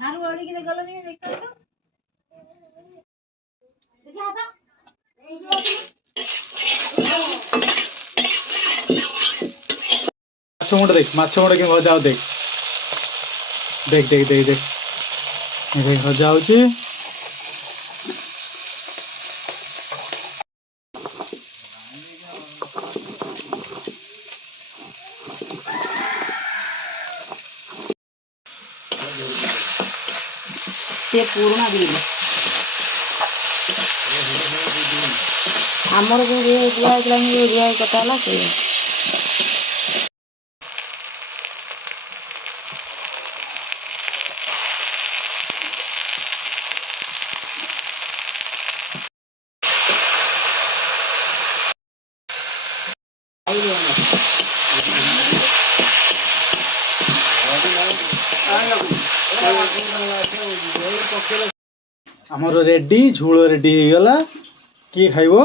हारू ओड़ी के गलनी देखता तो देखा था माछ मुंड देख माछ मुंड के भजा देख देख देख देख देख देख भजा होची से पुराना बिल हमर को दिया दिया कटाला से हमर रेडी झोल रेडी हो गला की खाइबो